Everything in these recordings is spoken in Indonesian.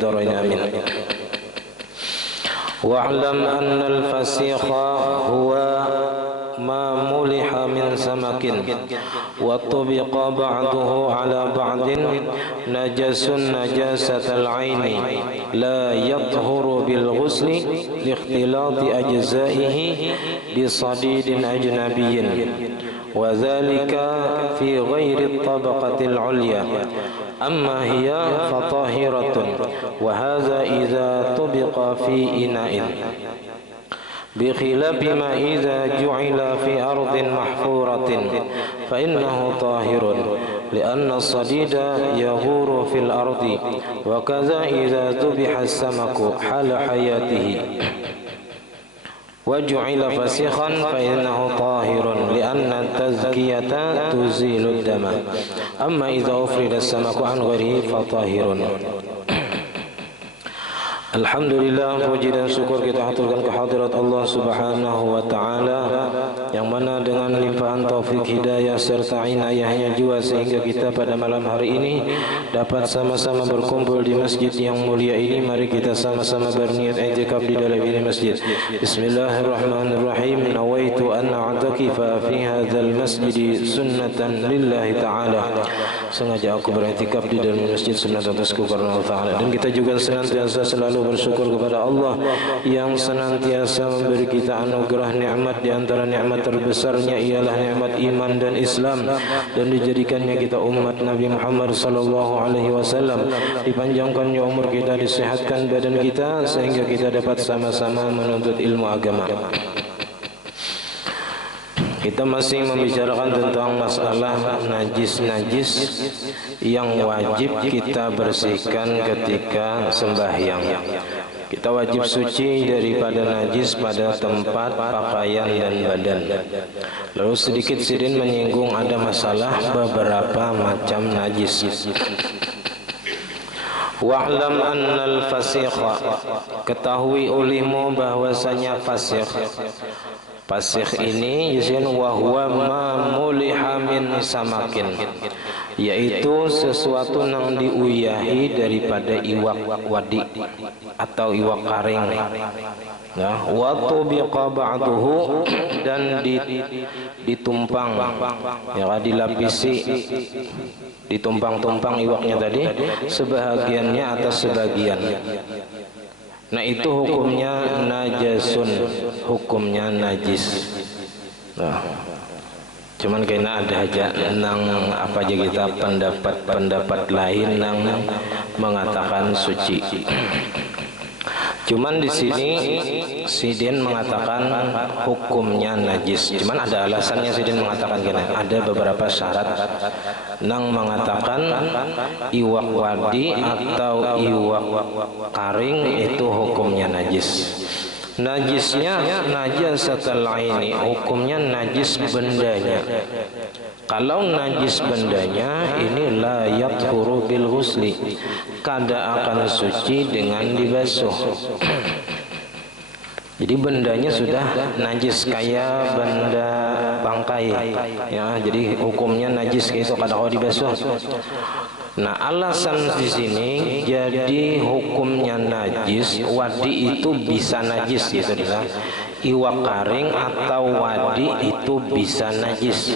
dharain amin. Wa'lam anna al-fasikha huwa ma muliha min samakin wa tubiqa ba'duhu ala ba'din najasun najasatal aini la yathuru bil ghusli li ikhtilati ajzaihi bi sadidin ajnabiyyin wa dhalika fi ghairi at-tabaqati al-'ulya amma hiya fatahiratun wa hadha idza tubiqa fi ina'in بخلاف ما إذا جعل في أرض محفورة فإنه طاهر لأن الصديد يغور في الأرض وكذا إذا ذبح السمك حال حياته وجعل فسيخا فإنه طاهر لأن التزكية تزيل الدم أما إذا أفرد السمك عن غيره فطاهر. Alhamdulillah, puji dan syukur kita haturkan kehadirat Allah Subhanahu wa taala yang mana dengan limpahan taufik hidayah serta inayahnya juga sehingga kita pada malam hari ini dapat sama-sama berkumpul di masjid yang mulia ini. Mari kita sama-sama berniat i'tikaf di dalam ini masjid. Bismillahirrahmanirrahim. Nawaitu an a'takifa fi hadzal masjid sunnatan lillahi ta'ala. Sengaja aku beriktikaf di dalam masjid sunat atasku karena Allah Ta'ala. Dan kita juga senantiasa selalu bersyukur kepada Allah yang senantiasa memberi kita anugerah nikmat. Di antara nikmat terbesarnya ialah nikmat iman dan Islam, dan dijadikannya kita umat Nabi Muhammad sallallahu alaihi wasallam. Dipanjangkannya umur kita, disehatkan badan kita sehingga kita dapat sama-sama menuntut ilmu agama. Kita masih membicarakan tentang masalah najis-najis yang wajib kita bersihkan ketika sembahyang. Kita wajib suci daripada najis pada tempat, pakaian dan badan. Lalu sedikit sidin menyinggung ada masalah beberapa macam najis. Wa'lam annal fasikha, ketahui olehmu bahwasanya fasikh. Fasikh ini yasin wa huwa ma muliha min samakin, yaitu sesuatu yang diuyahi daripada iwak wadi atau iwak karing. Nah, wa tubiqa ba'duhu, dan ditumpang, ya dilapisi, ditumpang-tumpang iwaknya tadi, sebahagiannya atas sebagian. Nah itu hukumnya najasun, hukumnya najis. Nah, cuman kena ada aja nang apa aja kita pendapat lain nang mengatakan suci. Cuman di sini Sidin mengatakan hukumnya najis. Cuman ada alasannya Sidin mengatakan gini. Ada beberapa syarat nang mengatakan iwak wadi atau iwak karing itu hukumnya najis. Najisnya najasatul aini, hukumnya najis bendanya. Kalau najis bendanya ini la yathuru bil ghusli, kada akan suci dengan dibasuh. Jadi bendanya sudah najis kayak benda bangkai, ya. Jadi hukumnya najis itu kada kalau dibasuh. Nah alasan di sini jadi hukumnya najis, wadi itu bisa najis gitu lah. Iwak karing atau wadi itu bisa najis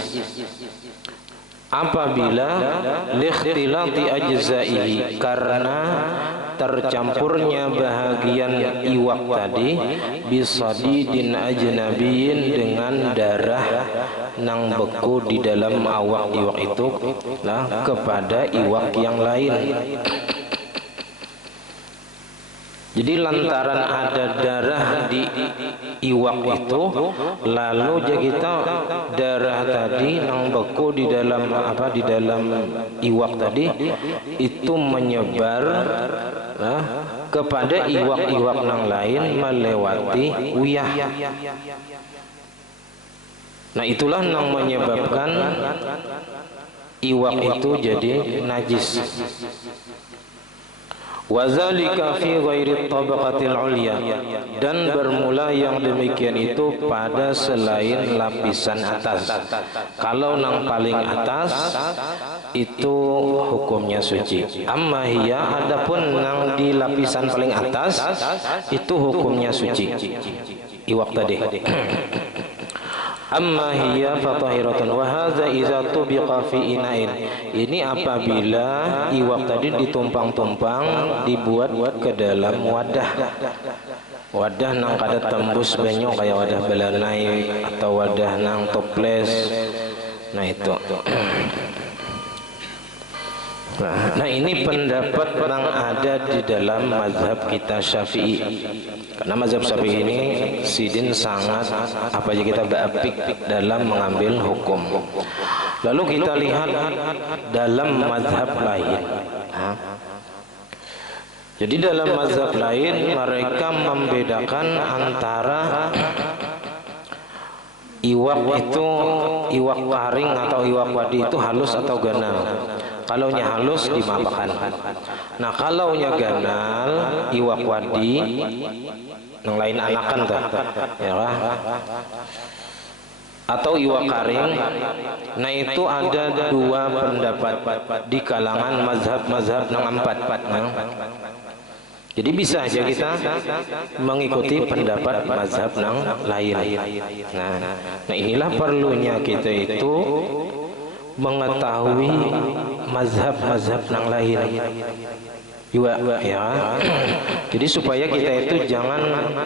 apabila likhtilati ajzaihi, karena tercampurnya bahagian iwak tadi bisadidin ajnabiyin, dengan darah nang beku di dalam awak iwak itu lah kepada iwak yang lain. Jadi lantaran ada darah di iwak itu, lalu kita darah tadi nang beku di dalam apa, di dalam iwak tadi itu menyebar kepada iwak-iwak nang lain melewati uyah. Nah itulah yang menyebabkan iwak itu jadi najis. Wazalika fi ghairi tabaqatil ulya, dan bermula yang demikian itu pada selain lapisan atas. Kalau nang paling atas itu hukumnya suci. Amma hiya, adapun nang di lapisan paling atas itu hukumnya suci. Iwak tadi. Amma hiya fatahiratun wa hadza idza tubiqa fi ina'in. Ini apabila iwak tadi ditumpang-tumpang dibuat ke dalam wadah. Wadah nang kada tembus banyu kayak wadah belanai atau wadah nang toples. Nah itu. Nah ini pendapat yang ada di dalam mazhab kita Syafi'i. Karena mazhab Syafi'i ini sidin sangat apa aja kita beapik dalam mengambil hukum. Lalu kita lihat dalam mazhab lain. Jadi dalam mazhab lain mereka membedakan antara iwak itu, iwak paring atau iwak wadi itu halus atau ganal. Kalau nya halus dimakan. Nah kalau nya ganal, iwak wadi, yang lain anakan tuh, ya lah. Atau iwak karing. Nah itu ada dua pendapat di kalangan mazhab-mazhab yang empat. Jadi bisa aja kita mengikuti pendapat mazhab yang lain. Nah inilah perlunya kita itu mengetahui mazhab-mazhab yang lain juga, ya. Jadi supaya kita itu jangan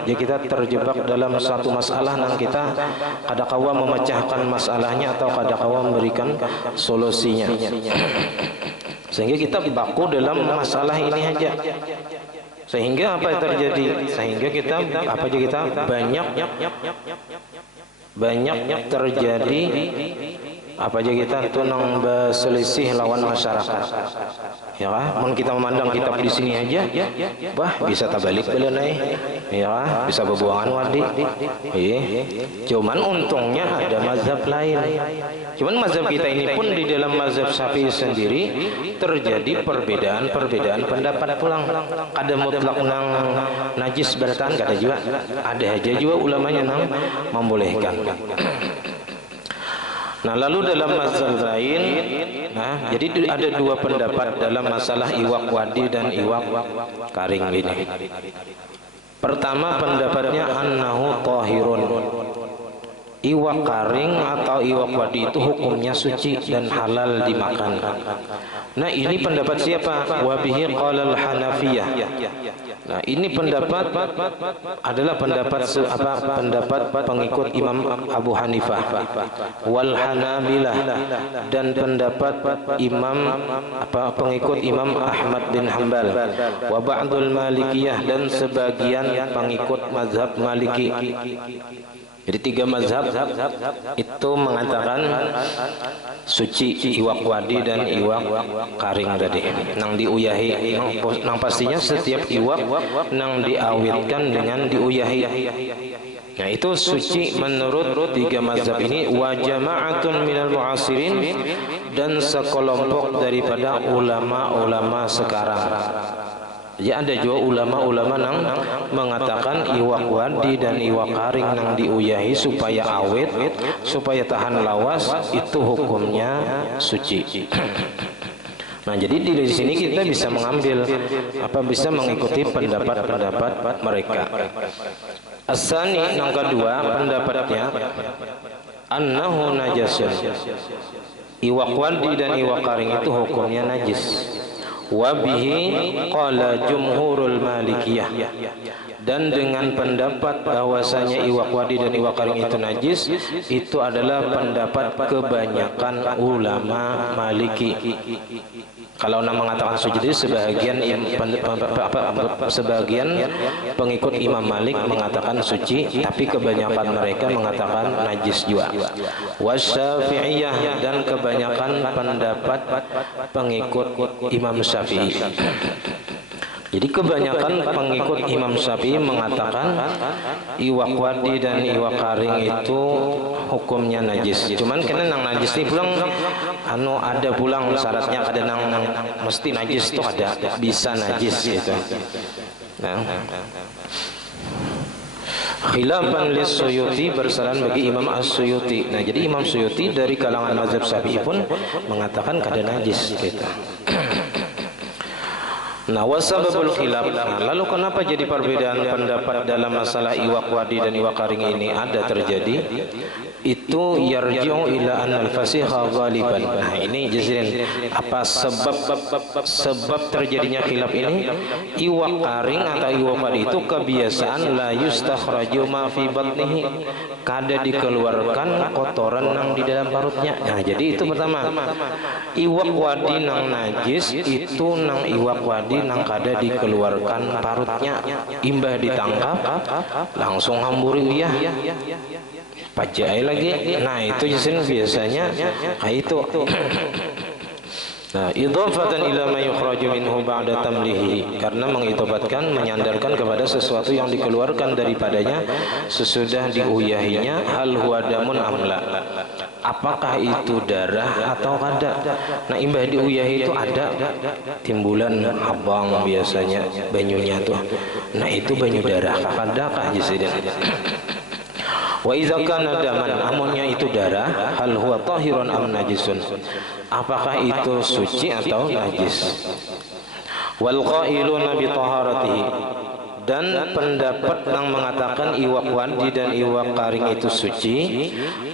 kita terjebak dalam satu masalah yang kita kadakawa memecahkan masalahnya atau kadakawa memberikan solusinya, sehingga kita baku dalam masalah ini aja. Sehingga apa yang terjadi? Sehingga kita apa aja kita banyak terjadi apa aja kita itu nang berselisih lawan masyarakat, ya kan? Kita memandang kitab di sini aja, bah bisa tabalik belenai, ya, bisa berbuangan wadi, cuman untungnya ada mazhab lain. Cuman mazhab kita ini pun di dalam mazhab Syafi'i sendiri terjadi perbedaan pendapat pulang. Ada mutlak nang najis beratan, kada juga, ada aja juga ulamanya nang membolehkan. Nah lalu dalam mazhab lain, jadi ada dua pendapat dalam masalah iwak wadi dan iwak karing ini. Pertama pendapatnya annahu tahirun. Iwak karing atau iwak wadi itu hukumnya suci dan halal dimakan. Nah ini pendapat siapa? Wabihi qala al-Hanafiyah. Nah ini pendapat adalah pendapat pengikut Imam Abu Hanifah, wal Hanabilah, dan pendapat pengikut Imam Ahmad bin Hanbal, wa ba'dul Malikiyah, dan sebagian pengikut mazhab Maliki. Jadi tiga mazhab itu mengatakan suci iwak wadi dan iwak karing tadi. Nang diuyahi, nang pastinya setiap iwak nang diawetkan dengan diuyahi. Nah itu suci menurut tiga mazhab ini. Wa jama'atun minal mu'asirin, dan sekelompok daripada ulama-ulama sekarang. Jadi ada juga ulama-ulama yang mengatakan iwak wadi dan iwak karing yang diuyahi supaya awet, supaya tahan lawas, itu hukumnya suci. Nah jadi di sini kita bisa mengambil bisa mengikuti pendapat mereka. As-sani, yang kedua pendapatnya annahu najasun. Iwak wadi dan iwak karing itu hukumnya najis. Wabihi qala jumhurul Malikiyah, dan dengan pendapat bahwasanya iwak wadi dan iwak karing itu najis, itu adalah pendapat kebanyakan ulama Maliki. Kalau nama mengatakan suci, sebagian pengikut Imam Malik mengatakan suci, tapi kebanyakan mereka mengatakan najis juga. Wasyafi'iyah, dan kebanyakan pendapat pengikut Imam Syafi'i. Jadi kebanyakan pengikut Imam Syafi'i mengatakan iwak wadi dan iwak karing itu hukumnya najis. Cuman kena nang najis ini pulang ada pulang syaratnya kadang nang mesti najis itu ada, bisa najis gitu. Nah, khilafan lis-Suyuti, bersalahan bagi Imam As-Suyuti. Nah, jadi Imam Suyuti dari kalangan mazhab Syafi'i pun mengatakan kada najis gitu. Nah, wasababul khilaf. Nah, lalu kenapa jadi perbedaan pendapat dalam masalah iwak wadi dan iwak karing ini ada terjadi? Itu yarji'u ila annal fasiha ghaliban. Nah, ini jadiin apa sebab terjadinya khilaf ini? Iwak karing atau iwak wadi itu kebiasaan la yustakhraju ma fi batnihi, kada dikeluarkan kotoran yang di dalam parutnya. Nah, jadi itu pertama. Iwak wadi nang najis itu nang iwak wadi nang kada dikeluarkan parutnya, imbah ditangkap langsung hamburi uyah pajai lagi. Nah, itu jasin biasanya itu. Nah, idhafatan ila ma yukhraju minhu ba'da tamlihi, karena mengidhafatkan, menyandarkan kepada sesuatu yang dikeluarkan daripadanya sesudah diuyahinya. Hal huwa damun amla, apakah itu darah atau kada. Nah, imbah diuyahi itu ada timbulan abang biasanya banyunya tuh. Nah, itu banyu darah kada kah jisidin. Wa idza kana daman, amunnya itu darah, hal huwa tahirun am najisun, apakah itu suci atau najis. Wal qailuna bi taharatihi, dan pendapat yang mengatakan iwak wadi dan iwak karing itu suci,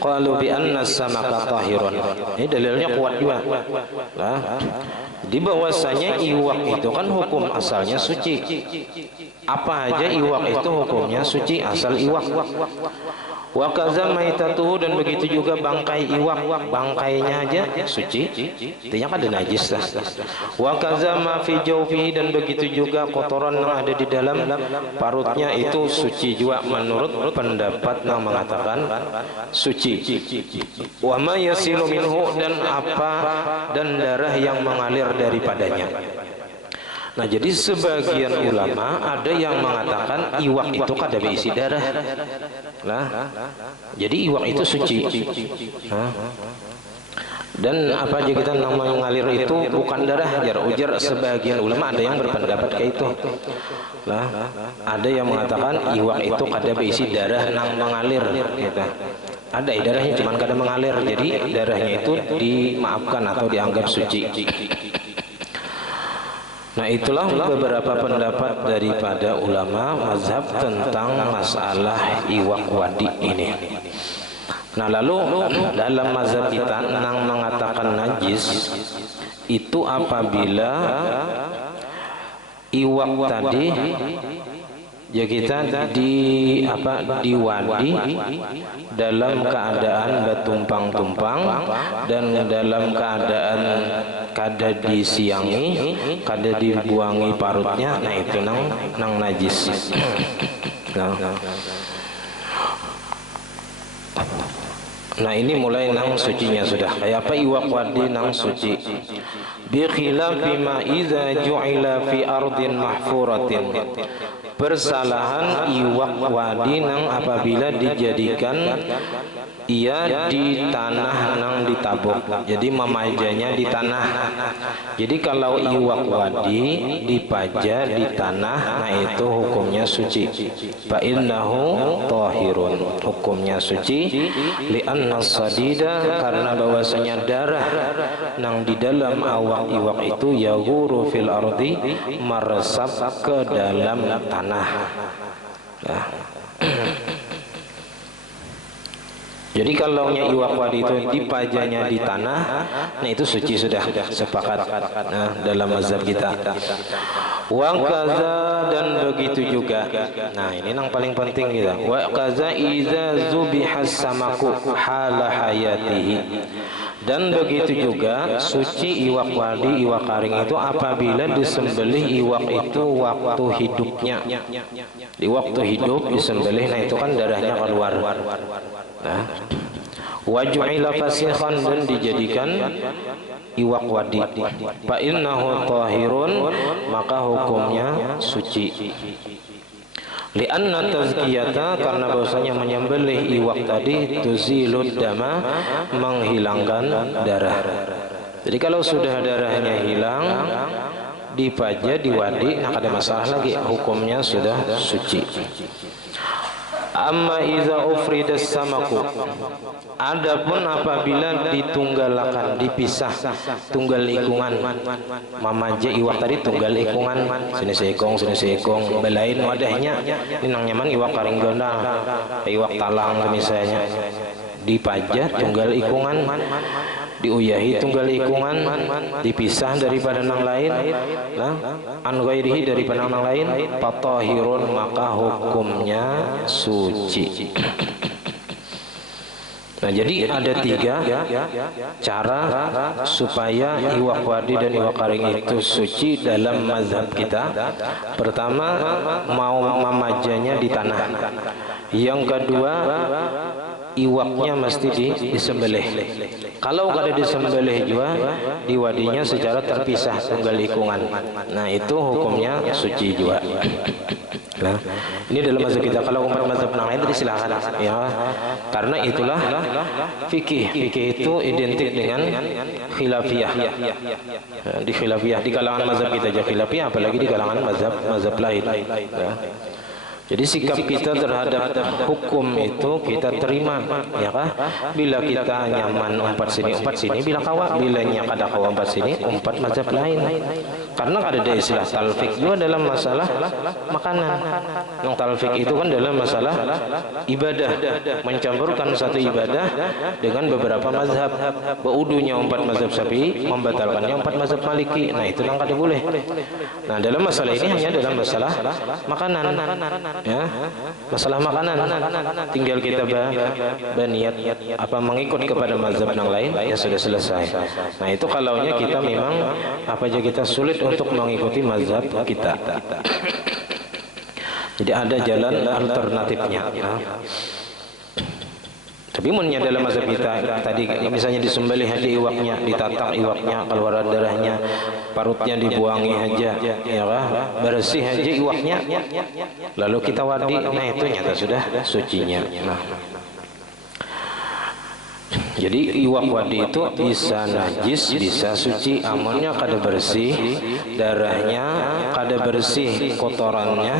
qalu bi anna samaka tahirun. Ini dalilnya kuat juga. Nah, di bahwasanya iwak itu kan hukum asalnya suci. Apa aja iwak itu hukumnya suci, asal iwak. Wa kaza maitatuhu, dan begitu juga bangkai iwak, bangkainya aja suci, artinya kan ada najis lah. Wa kaza ma fi jawfihi, dan begitu juga kotoran yang ada di dalam parutnya itu suci juga menurut pendapat yang mengatakan suci. Wa ma yasilu minhu, dan apa dan darah yang mengalir daripadanya. Nah, jadi sebagian ulama ada yang mengatakan iwak itu kada berisi darah. Nah, jadi iwak itu suci. Nah, dan apa aja kita namanya mengalir itu bukan darah, ujar sebagian ulama ada yang berpendapat kayak itu. Nah, ada yang mengatakan iwak itu kada berisi darah nang mengalir gitu. Ada darahnya cuman kada mengalir, jadi darahnya itu dimaafkan atau dianggap suci. Nah, itulah beberapa pendapat daripada ulama mazhab tentang masalah iwak wadi ini. Nah, lalu dalam mazhab kita yang mengatakan najis itu apabila iwak tadi ya kita di wadi dalam keadaan bertumpang-tumpang dan dalam keadaan kada disiangi, kada dibuangi parutnya. Nah, itu nang najis. Nah, ini mulai nang sucinya sudah. Kayak apa iwak wadi nang suci? Bi khilafi ma idza ju'ila fi ardin mahfuratin. Persalahan iwak wadi nang apabila dijadikan ia di tanah nang ditabuk, jadi memajanya di tanah. Jadi kalau iwak wadi dipaja di tanah, nah itu hukumnya suci. Fa innahu tahirun, hukumnya suci. Li'anna sadida, karena bahwasanya darah nang di dalam awak iwak itu yaghuru fil ardi, meresap ke dalam tanah. Nah. Jadi kalau iwak wadi itu dipajanya di tanah, nah itu suci sudah, sepakat. Nah, dalam mazhab kita. Wa kaza, dan begitu juga. Nah, ini yang paling penting kita. Wa kaza iza zubihas samaku hala hayatihi. Dan begitu juga suci iwak wadi, iwak karing itu apabila disembelih iwak itu waktu hidupnya. Di waktu hidup disembelih, nah itu kan darahnya keluar. Nah, wa ju'ila fasikhan, dan dijadikan iwak wadi. Fa innahu tahirun, maka hukumnya suci. Lianna tazkiyata, karena bahwasanya menyembelih iwak tadi tuzilud dama, menghilangkan darah. Jadi kalau sudah darahnya hilang, dipaja, diwadi, nah ada masalah lagi, hukumnya sudah suci. Amma iza ufridas samaku, adapun apabila ditunggalakan, dipisah, tunggal ikungan, mamaja iwak tadi tunggal ikungan, sini seekong, belain wadahnya, ini nang nyaman iwak karing gondal, iwak talang misalnya, dipaja tunggal ikungan, diuyahi tunggal ikungan, dipisah daripada nang lain, nah an ghairihi daripada nang lain, fatahirun, maka hukumnya suci. Nah, jadi ada 3 cara supaya iwak wadi dan iwak karing itu suci dalam mazhab kita. Pertama, mau mamajanya di tanah. Yang kedua, iwaknya mesti disembelih. Kalau nggak ada disembelih juga, diwadinya secara terpisah tunggal ikungan. Nah, itu hukumnya suci juga. Nah, ini dalam mazhab kita. Kalau umat mazhab yang lain tadi silakan ya. Karena itulah fikih. Fikih itu identik dengan khilafiyah. Di khilafiyah, di kalangan mazhab kita aja khilafiyah, apalagi di kalangan mazhab lain. Ya. Jadi sikap kita terhadap hukum itu kita terima, ya kah? Bila kita nyaman umpat sini, bila kawa, bilanya kada kawa umpat sini, umpat mazhab lain. Karena ada istilah talfik juga dalam masalah makanan. Yang talfik itu kan dalam masalah ibadah, mencampurkan satu ibadah dengan beberapa mazhab. Baudunya umpat mazhab Syafi'i, membatalkannya umpat mazhab Maliki. Nah, itu yang kada boleh. Nah, dalam masalah ini hanya dalam masalah makanan. Ya, masalah makanan, tinggal kita berniat apa mengikut kepada mazhab yang lain, ya sudah selesai. Nah, itu kalaunya kita memang apa aja kita sulit untuk mengikuti mazhab kita. Jadi ada jalan alternatifnya. Ya. Tapi munnya dalam mazhab kita tadi misalnya disembelih aja iwaknya, ditatak iwaknya, keluar darahnya, parutnya dibuangi aja, ya kah? Bersih aja iwaknya, lalu kita wadi, nah itu nyata sudah sucinya. Nah, jadi iwak wadi itu bisa najis, bisa suci, amonnya kada bersih, darahnya kada bersih, kotorannya,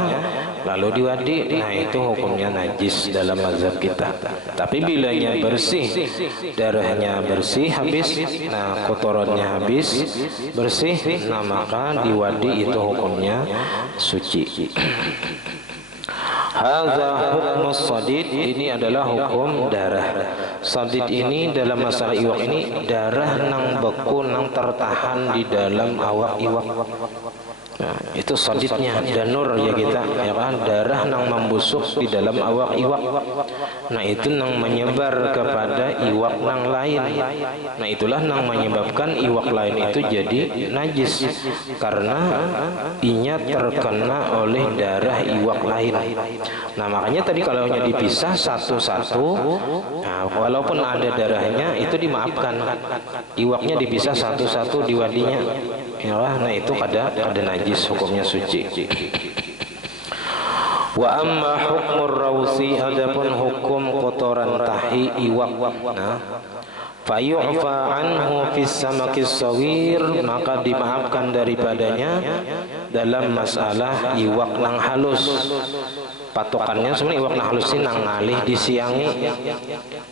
lalu diwadi, nah itu hukumnya najis dalam mazhab kita. Tapi bilanya bersih, darahnya bersih habis, nah kotorannya habis bersih, nah maka diwadi itu hukumnya suci. Hadza hukmus sadid, ini adalah hukum darah. Sadid ini dalam masalah iwak ini darah nang beku nang tertahan di dalam awak iwak. Nah, itu sadidnya, danur ya kita, ya kan, darah nang membusuk di dalam awak iwak. Nah, itu nang menyebar kepada iwak nang lain. Nah, itulah nang menyebabkan iwak lain itu jadi najis karena inya terkena oleh darah iwak lain. Nah, makanya tadi kalau hanya dipisah satu-satu, nah, walaupun ada darahnya itu dimaafkan. Iwaknya dipisah satu-satu diwadinya. Ya, nah itu kada najis, hukumnya suci. Wa amma hukmur rawsi, adapun hukum kotoran tahi iwak, nah fayu'fa anhu fis samakis sawir, maka dimaafkan daripadanya dalam masalah iwak nang halus. Patokannya sebenarnya iwak nang halus ini nang ngalih disiangi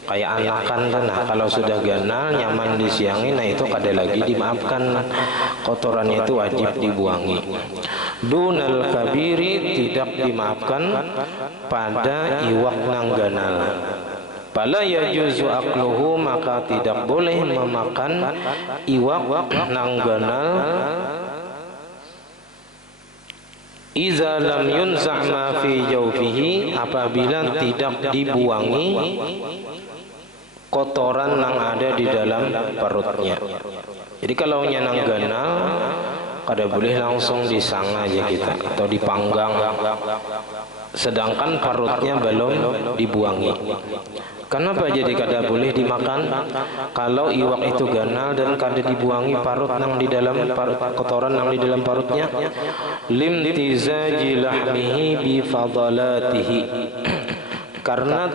kayak anakan. Nah, kalau sudah ganal nyaman disiangi, nah itu kada lagi dimaafkan, kotorannya itu wajib dibuangi. Dunal kabiri, tidak dimaafkan pada iwak nang ganal. Fala yajuzu akluhu, maka tidak boleh memakan iwak nang ganal. Iza lam yunza' ma fi jawfihi, apabila tidak dibuangi kotoran yang ada di dalam perutnya. Jadi kalau nang ganal kada boleh langsung disanga aja kita atau dipanggang, sedangkan parutnya belum dibuangi. Kenapa jadi kada boleh dimakan? Kalau iwak itu ganal dan kada dibuangi parut nang di dalam kotoran nang di dalam parutnya, limtizaji lahmihi bi fadalatihi, karena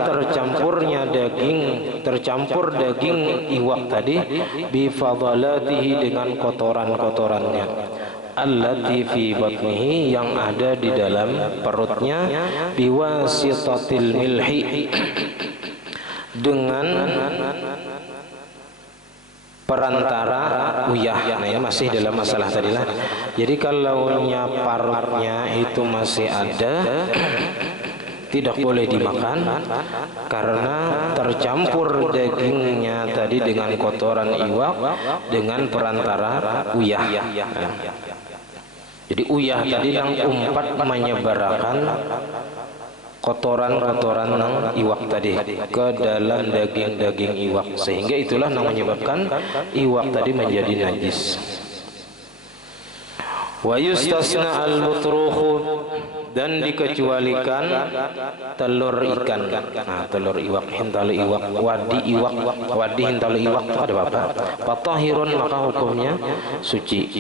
tercampur daging iwak tadi bi fadalatihi dengan kotoran-kotorannya, allati fi batnihi yang ada di dalam perutnya, biwasitatil milhi dengan perantara uyah. Nah ya, masih dalam masalah tadi lah. Jadi kalau parutnya itu masih ada, tidak boleh dimakan karena tercampur dagingnya tadi dengan kotoran iwak dengan perantara uyah. Jadi uyah tadi yang umpat menyebarkan kotoran-kotoran nang iwak tadi ke dalam daging-daging iwak, sehingga itulah yang menyebabkan iwak tadi menjadi najis. Wa yustasna al-mutrukhu, dan dikecualikan telur ikan. Nah, telur iwak, hintalu iwak, wadi hintalu iwak itu ada apa? Fatahirun, maka hukumnya suci.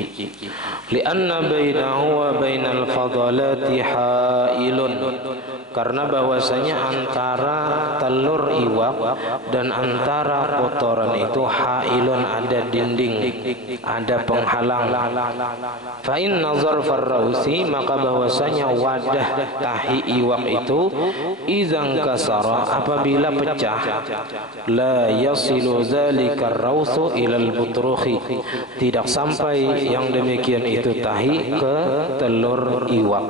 Lianna bainahu wa bainal fadalati hailun, karena bahwasanya antara telur iwak dan antara kotoran itu hailun, ada dinding, ada penghalang. Fa in nazar farrausi, maka bahwasanya wadah tahi iwak itu idzan kasara, apabila pecah, la yasilu dzalika ar-rausu ilal butrukhi, tidak sampai yang demikian itu tahi ke telur iwak.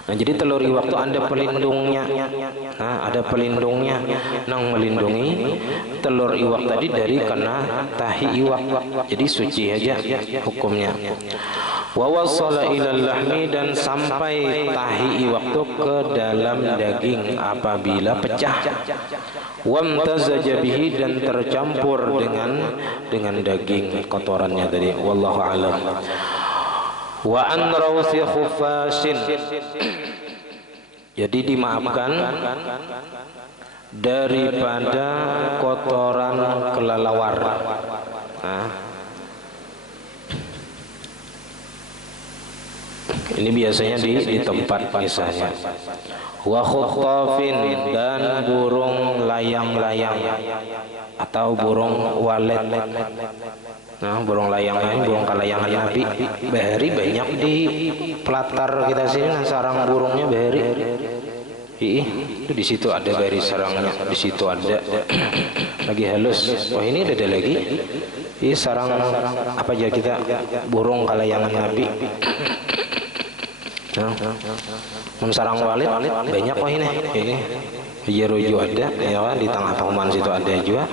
Nah, jadi telur iwak itu ada pelindungnya. Nah, ada pelindungnya nang melindungi telur iwak tadi dari kena tahi iwak. Jadi suci aja hukumnya. Wa wasala ilal lahmi, dan sampai tahi iwak itu ke dalam daging apabila pecah. Wamtazaja bihi, dan tercampur dengan daging kotorannya tadi. Wallahu a'lam. Wa an rawsi khufashin, jadi dimaafkan daripada kotoran kelelawar. Nah, ini biasanya di tempat misalnya. Wa khuttafin, dan burung layang-layang atau burung walet. Nah, burung layang-layang, burung kalayangan Nabi bahari banyak di pelatar kita sini. Nah, sarang burungnya bahari. Itu di situ ada bahari sarangnya, di situ ada lagi halus. Oh, ini ada lagi. Ini sarang apa aja kita, burung kalayangan Nabi. Nah, sarang walet banyak. Oh, ini Jeruju ada, ya kan, di tengah Pakuman situ ada juga.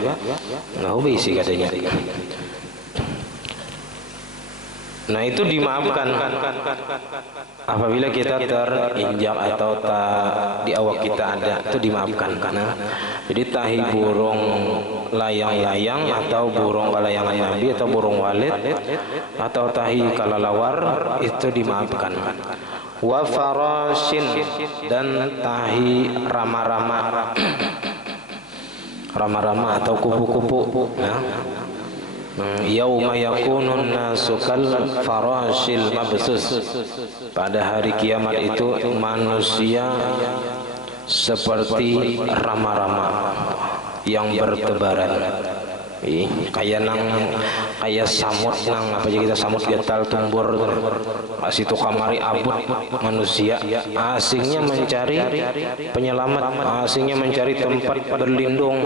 Nah, bisi katanya. Nah, itu dimaafkan apabila kita terinjak atau di awak kita ada, itu dimaafkan. Karena jadi tahi burung layang-layang atau burung kalayangan Nabi atau burung walet atau tahi kalalawar itu dimaafkan. Wa farashin, dan tahi rama-rama, rama-rama atau kupu-kupu. Yauma yakunun nasu kal farashil mabsus, pada hari kiamat itu manusia seperti rama-rama yang bertebaran. Kayak samut nang apa aja kita, samut getal tumbur situ kamari abut manusia asingnya mencari penyelamat, asingnya mencari tempat berlindung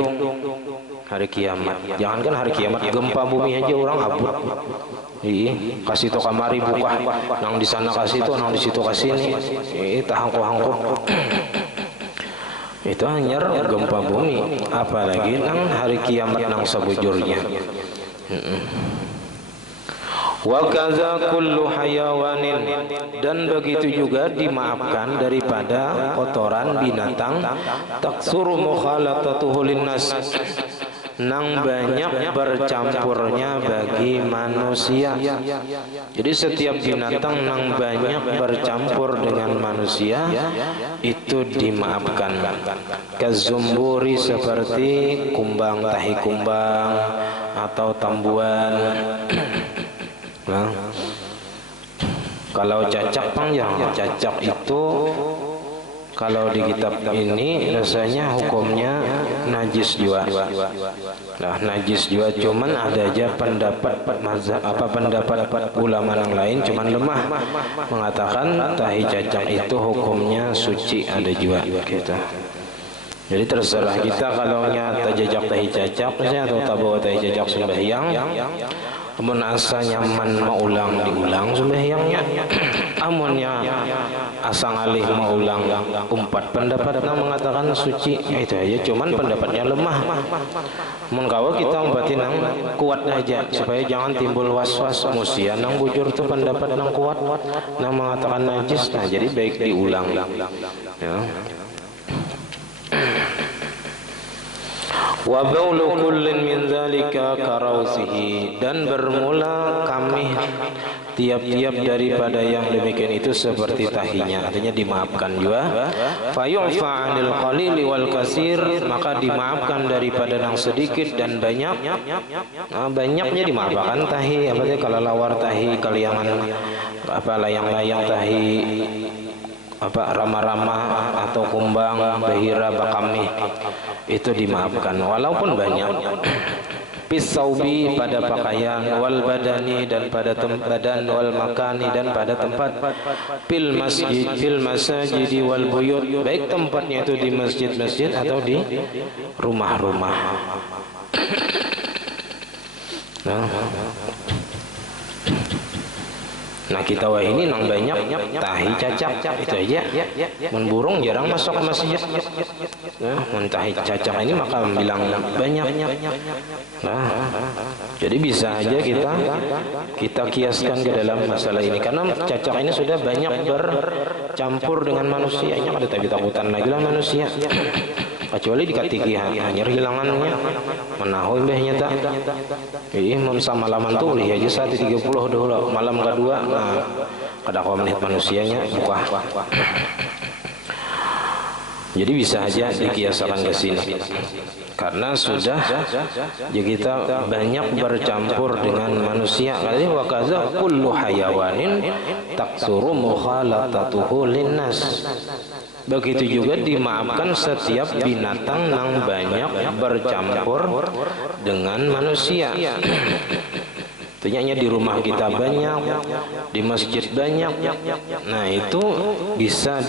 hari kiamat. Jangankan hari kiamat, gempa bumi aja orang abut. Kasih to kamari buka, nang di sana kasih to, nang di situ kasih ini. Tahangko-hangko. Itu hanya gempa bumi, apalagi nang hari kiamat nang sebujurnya. Wa kaza kullu hayawanin, dan begitu juga dimaafkan daripada kotoran binatang taksuru mukhalatatuhu linnas. nang banyak bercampurnya bagi manusia. Jadi setiap binatang nang banyak bercampur dengan manusia itu dimaafkan. Kazumburi seperti kumbang, tahi kumbang atau tambuan. Nah, kalau cacak panjang, cacak itu kalau di kitab ini rasanya hukumnya najis juga. Nah, najis juga, cuman ada aja pendapat mazhab pendapat ulama yang lain cuman lemah mengatakan tahi cacak itu hukumnya suci, ada juga kita. Jadi terserah kita kalau nyata jajak tahi cacak atau tabawa tahi cacak sembahyang. Amun asa nyaman maulang diulang sembahyangnya. Amunnya asa ngalih maulang umpat pendapat mengatakan suci, itu aja cuman pendapatnya lemah. Mun kawa kita umpatin nang kuat aja supaya jangan timbul was-was musia nang bujur tuh pendapat nang kuat nang mengatakan najis. Nah, jadi baik diulang. Ya. Wa baulu kullin min dzalika karausihi, dan bermula kami tiap-tiap daripada yang demikian itu seperti tahinya, artinya dimaafkan juga. Fa yu'fa 'anil qalili wal kasir, maka dimaafkan daripada yang sedikit dan banyak. Nah, banyaknya dimaafkan tahi, apa kalau lawar tahi, kaliangan apa layang-layang tahi, apa rama-rama atau kumbang, bahira, bakami, itu dimaafkan walaupun banyak. Pisaubi, pada pakaian, wal badani, dan pada badan, wal makani, dan pada tempat, fil masajid wal buyut, baik tempatnya itu di masjid-masjid atau di rumah-rumah. Nah kita wah ini nang banyak tahi cacak itu aja. Mun burung jarang masuk ke masjid. Mun tahi cacak ini maka bilang banyak. Nah, jadi bisa aja kita kiaskan ke dalam masalah ini karena cacak ini sudah banyak bercampur dengan manusia. Ini ada takutan lagi lah manusia. Kecuali dikatiki hanya hilangannya menahu mbahnya tak. Mun sama malaman tuh lihat aja 1:30 dulu malam kedua. Nah, kada kau menit manusianya buka. Jadi bisa aja dikiasakan ke sini. Karena sudah ya kita banyak bercampur dengan manusia. Kali wa kaza kullu hayawanin taksuru mukhalatatuhu linnas. Begitu juga dimaafkan setiap binatang yang banyak bercampur dengan manusia. Tentunya di rumah kita banyak, di masjid banyak. Nah itu bisa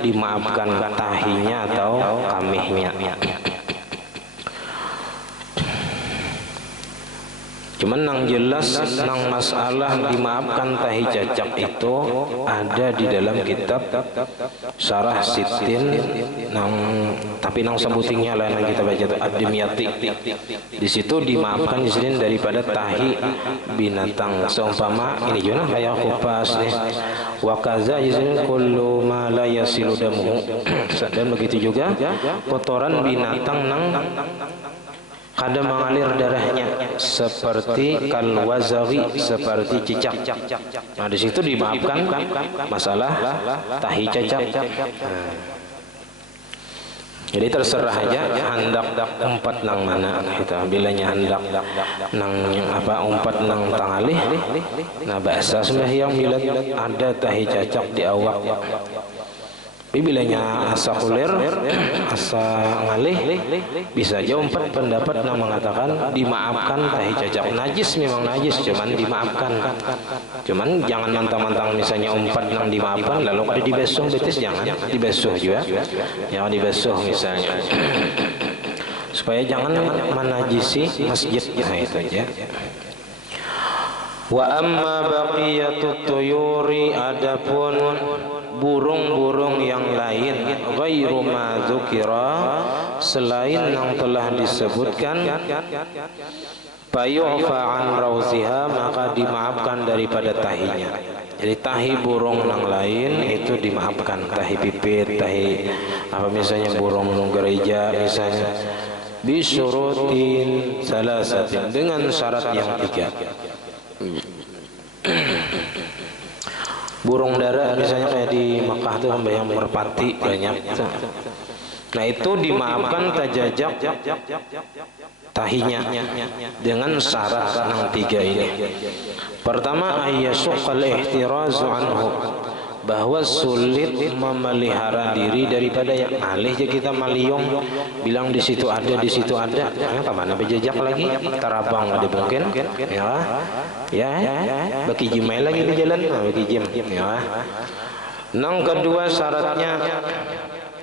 dimaafkan tahinya atau kamihnya. Cuman yang jelas nang masalah dimaafkan tahi cacak itu ada di dalam kitab Syarah Sitin nang tapi nang sebutingnya lain yang kita baca itu Ad-Dimyati. Di situ dimaafkan di sini daripada tahi binatang seumpama ini juga kayak kupas nih. Wa kaza yuzin kullu ma la yasilu damuhu. Dan begitu juga kotoran binatang nang kada mengalir darahnya seperti kalwazawi, seperti cicak. Nah di situ dimaafkan masalah tahi cacak. Jadi terserah aja hendak umpat nang mana kita bilanya hendak nang apa umpat nang tangalih. Nah bahasa sembahyang bila ada tahi cacak di awak. Bilanya asa kulir, asa ngalih, bisa aja umpat pendapat yang mengatakan dimaafkan tahi cacak. Najis memang najis, cuman dimaafkan. Cuman jangan mantang-mantang misalnya umpat yang dimaafkan lalu kada dibesuh betis, jangan dibesuh juga. Jangan dibesuh misalnya. Supaya jangan menajisi masjid. Nah itu aja. Wa amma baqiyatut tuyuri, adapun burung-burung yang lain, ghairu ma dzukira, selain yang telah disebutkan, fayu'fa an rauziha, maka dimaafkan daripada tahinya. Jadi tahi burung yang lain itu dimaafkan, tahi pipit, tahi apa misalnya burung gereja misalnya bisyurutin salasatin, dengan syarat yang 3. Burung dara misalnya kayak di Mekah tuh yang merpati banyak. Nah itu dimaafkan tajajak tahinya dengan syarat yang 3 ini. Pertama, ayyasuqal ihtirazu anhu, bahwa sulit memelihara diri daripada yang alih aja kita maliong bilang di situ ada, di situ ada, kemana bejejak lagi tarabang ada mungkin ya bagi jimai lagi di jalan bagi jim ya. Nang kedua syaratnya,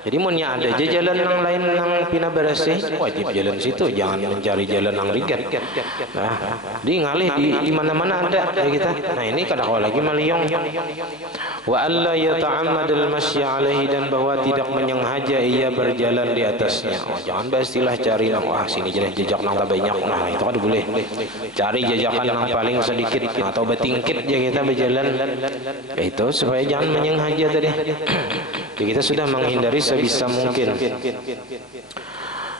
jadi munnya ada aja jalan yang lain yang pina bersih, wajib jalan situ, jangan mencari jalan yang ringan. Nah, di ngalih di mana-mana ada ya kita. Nah ini kadang lagi maliong. Wa alla yata'ammadal masya alaihi, dan bahwa tidak menyengaja ia berjalan di atasnya. Jangan beristilah cari nang sini jelas jejak nang tak banyak. Nah itu kan boleh. Cari jejakan yang paling sedikit atau betingkit ya kita berjalan. Ya itu supaya jangan menyengaja tadi. Ya, kita sudah menghindari sebisa mungkin.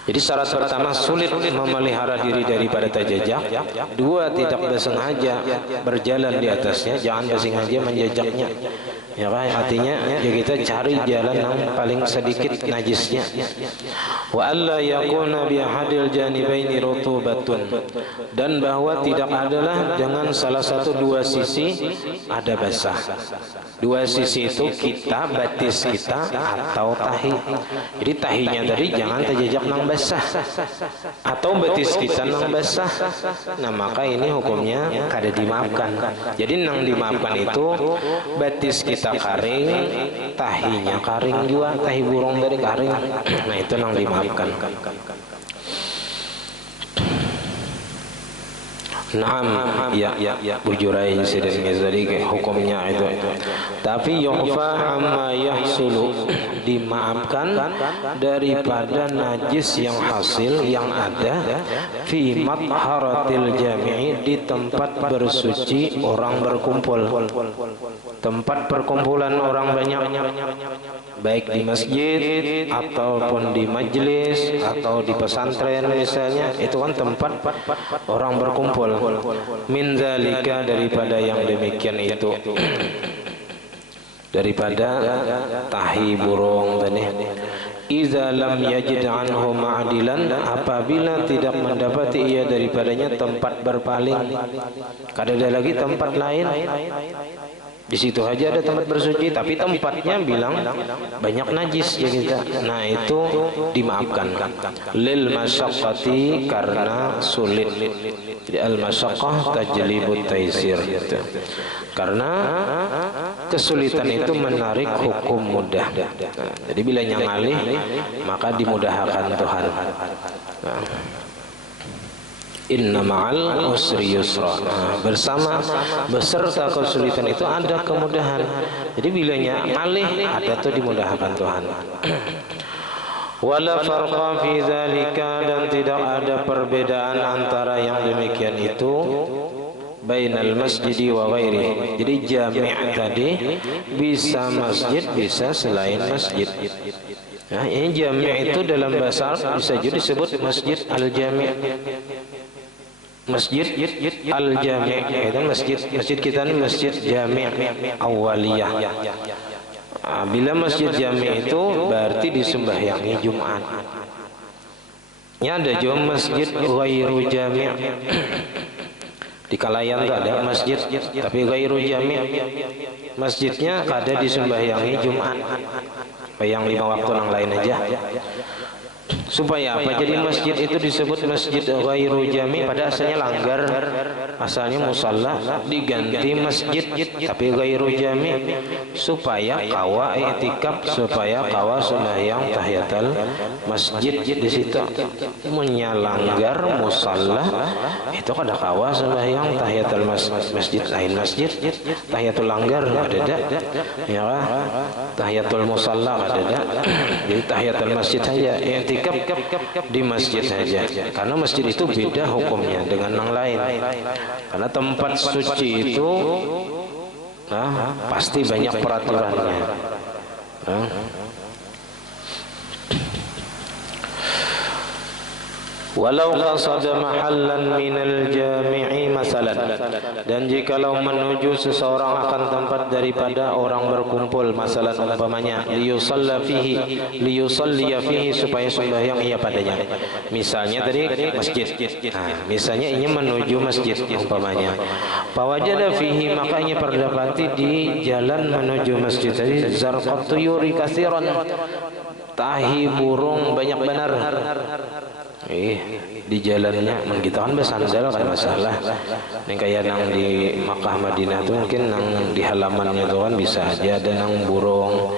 Jadi syarat pertama, sulit memelihara diri daripada tajajak. 2, tidak bersengaja berjalan di atasnya, jangan bersengaja menjejaknya. Ya kan, artinya ya kita cari jalan yang paling sedikit najisnya. Wa alla yakuna bi ahadil janibaini rutubatun, dan bahwa tidak adalah dengan salah satu 2 sisi ada basah. 2 sisi itu kita, batis kita atau tahi. Jadi tahinya tadi jangan tajajak nang basah atau betis kita nang basah. Nah maka ini hukumnya kada dimaafkan. Jadi nang dimaafkan itu betis kita karing, tahinya karing juga, tahi burung dari karing. Nah itu nang dimaafkan. Naam, ya bujurai sidin ngezali hukumnya itu. Tapi yu'fa amma yahsulu, dimaafkan daripada najis yang hasil yang ada fi matharatil jami'i, di tempat bersuci orang berkumpul. Tempat perkumpulan orang banyak, baik di masjid ataupun di majlis atau di pesantren misalnya, itu kan tempat orang berkumpul. Min zalika, daripada yang demikian itu, daripada tahi burung tadi. Iza lam yajid anhu ma'adilan, apabila tidak mendapati ia daripadanya tempat berpaling, kada ada lagi tempat lain. Di situ aja ada tempat bersuci, tapi tempatnya bilang banyak najis ya kita. Nah itu dimaafkan. Lil masyaqqati, karena sulit. Jadi al masyaqqah tajlibut taisir gitu. Karena kesulitan itu menarik hukum mudah. Jadi bila nyangalih maka dimudahkan Tuhan. Nah. Inna ma'al usri yusra, beserta kesulitan itu ada kemudahan. Jadi bilanya alih ada tuh dimudahkan Tuhan. Wala farqa fi zalika, dan tidak ada perbedaan antara yang demikian itu bainal masjidi wa ghairi. Jadi jami' tadi bisa masjid, bisa selain masjid. Nah, ini jami' itu dalam bahasa Arab bisa juga disebut masjid al-jami'. Masjid al-jami', itu masjid kita ini masjid jami' awaliyah. Bila masjid jami' itu berarti disembahyangi Jumat. Ini ada juga masjid ghairu jami'. Di Kalayan itu ada masjid tapi ghairu jami'. Masjidnya kada disembahyangi Jumat, yang 5 waktu yang lain aja. Supaya apa? Jadi masjid itu disebut masjid ghairu jami', pada asalnya langgar, asalnya musalla, diganti masjid tapi ghairu jami', supaya kawa i'tikaf, supaya kawa sembahyang tahiyatul masjid di situ. Menyalanggar musalla itu kada kawa sembahyang tahiyatul masjid, lain masjid tahiyatul langgar ada ya kan, tahiyatul musalla ada. Jadi tahiyatul masjid saja, i'tikaf di masjid saja, karena masjid itu beda hukumnya dengan yang lain. Karena tempat suci itu pasti banyak peraturannya. walau qasada mahallan minal jami'i masalan, dan jikalau menuju seseorang akan tempat daripada orang berkumpul, masalan umpamanya liyusalla fihi supaya sembahyang ia padanya. Misalnya tadi masjid, misalnya ini menuju masjid umpamanya, fawajada fihi, makanya perdapati di jalan menuju masjid tadi zarqat tuyuri katsiran, tahi burung banyak benar. Di jalannya kita kan bersandal kan masalah. Yang kayak nang di Makkah Madinah tuh mungkin nang di halamannya tuh kan bisa aja ada nang burung.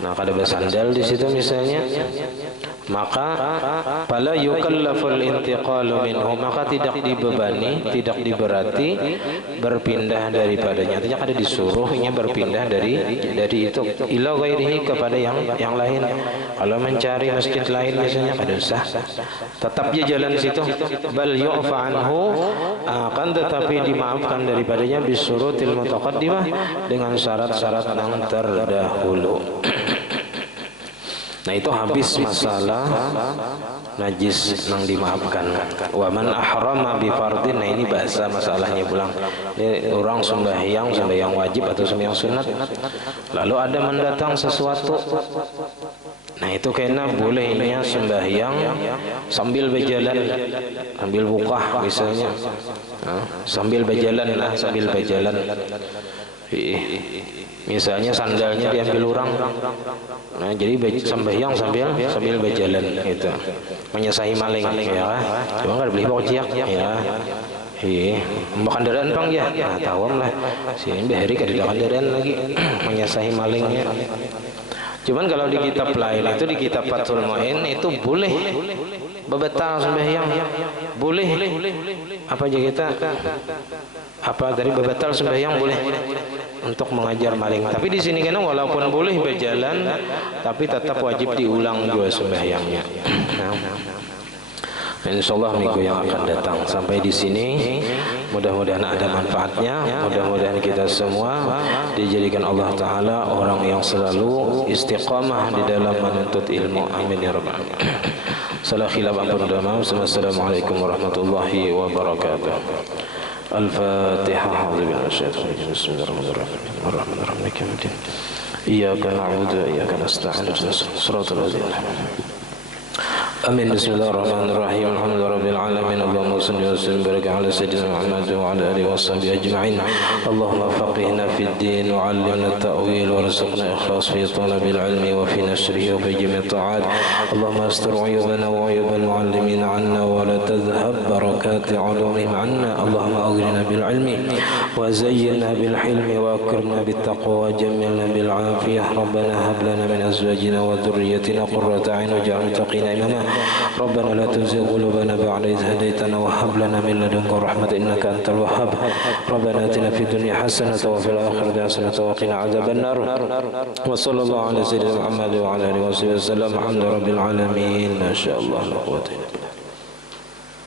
Nah, kada bersandal di situ misalnya, maka fala yukallaful intiqalu minhu, maka tidak dibebani, tidak diberati berpindah daripadanya. Artinya kada disuruhnya berpindah dari itu ila ghairihi, kepada yang lain. Kalau mencari masjid lain biasanya kada usah, tetap dia jalan di situ. Bal yu'fa anhu, akan tetapi dimaafkan daripadanya bisurutil mutaqaddimah, dengan syarat-syarat yang terdahulu. Nah, itu habis masalah najis yang dimaafkan. Wa man ahrama bi fardin, nah ini bahasa masalahnya pulang. Ini orang sembahyang wajib atau sembahyang sunat, lalu ada mendatang sesuatu. Nah, itu kena bolehnya sembahyang sambil berjalan, sambil buka misalnya, sambil berjalan. Misalnya sandalnya diambil orang, nah jadi sembahyang sambil berjalan itu, menyesahi maling ya. Cuma kan beli bawa ciak ya. Makan kendaraan bang ya, nah tawam lah. Sini behari kada kendaraan lagi, menyesahi malingnya. Cuman kalau di kitab lain itu, di kitab Fathul Mu'in itu boleh bebetal sembahyang, boleh. Apa aja kita? Apa dari bebetal sembahyang boleh untuk mengajar maling. Tapi di sini kan walaupun boleh berjalan, tapi tetap wajib diulang juga sembahyangnya. Insyaallah minggu yang akan datang. Sampai di sini, mudah-mudahan ada manfaatnya. Mudah-mudahan kita semua dijadikan Allah Ta'ala orang yang selalu istiqamah di dalam menuntut ilmu. Amin ya rabbal alamin. Salah khilaf ampun dan maaf. Assalamualaikum warahmatullahi wabarakatuh. Al-Fatihah. Bismillahirrahmanirrahim. Ar-Rahmanir-Rahim. Iyyaka na'budu wa iyyaka nasta'in. Shiratal ladzina Amin. Bismillahirrahmanirrahim. Alhamdulillahirabbil alamin. Allahumma shalli wa sallim barik ala sayyidina Muhammad wa ala alihi washabbihi ajma'in. Allahumma faqihna fid din wa 'allimna at-ta'wil warzuqna ikhlas fi talabil ilmi wa fi nashrihi wa fi jami' at-ta'at. Allahumma astur 'uyubana wa 'uyubal mu'allimin 'anna wa la tadhhab barakati 'ulumihim 'anna. Allahumma aghnina bil ilmi wa zayyinna bil hilmi wa akrimna bit taqwa wa jammilna bil 'afiyah. Rabbana hab lana min azwajina wa dhurriyyatina qurrata 'ayun waj'alna muttaqina imama. ربنا لا تزغ قلوبنا بعد إذ هديتنا وهب لنا من لدنك رحمة إنك أنت الوهاب. ربنا آتنا في الدنيا حسنة وفي الآخرة حسنة وقنا عذاب النار. وصلى الله على سيدنا محمد وعلى آله وصحبه وسلم. الحمد لله رب العالمين. ما شاء الله لا قوة إلا بالله.